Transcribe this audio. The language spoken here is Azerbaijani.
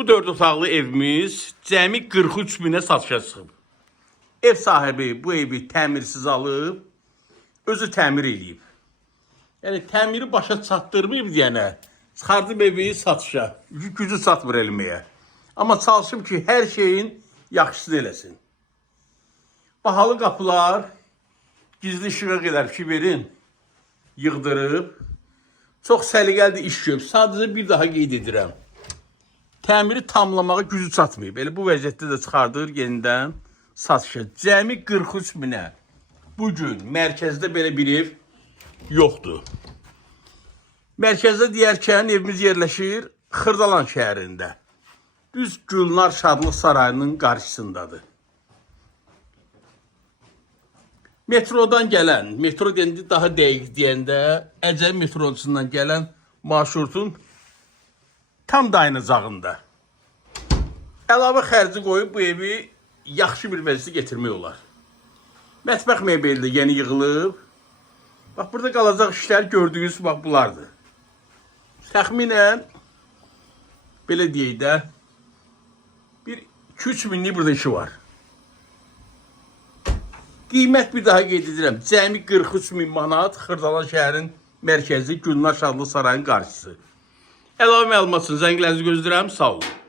Bu 4 otaqlı evimiz cəmi 43 minə satışa çıxıb. Ev sahibi bu evi təmirsiz alıb, özü təmir eləyib. Yəni təmiri başa çatdırmayıb deyənə, çıxardım evi satışa. Gücü çatmır eləməyə. Amma çalışıb ki, hər şeyin yaxşısını eləsin. Bahalı qapılar, gizli işığa qədər fiberin yığdırıb, çox səliqəli iş görüb. Sadəcə bir daha qeyd edirəm. Təmiri tamlamağa gücü çatmayıb. Elə bu vəziyyətdə də çıxardır yenidən satışa. Cəmi 43 minə. Bugün mərkəzdə belə bir ev yoxdur. Mərkəzdə deyərkən evimiz yerləşir Xırdalan şəhərində. Düz Gülnar Şadlıq Sarayının qarşısındadır. Metrodan gələn, metro deyəndə daha dəqiq deyəndə, Əcəb metrosundan gələn marşrutun tam dayanacağında. Əlavə xərci qoyub bu evi yaxşı bir vəziyyətə getirmək olar. Mətbəx mebeli də yeni yığılıb. Bax, burada qalacaq işlər gördüyünüz bax bulardır. Təxminən, belə deyək də, bir 2-3 minlik burada işi var. Qiymət bir daha qeyd edirəm. Cəmi 43 min manat Xırdalan şəhərin mərkəzi Gülnar Şadlıq Sarayının qarşısı. Əlavə məlumat üçün zənglərinizi gözləyirəm. Sağ olun.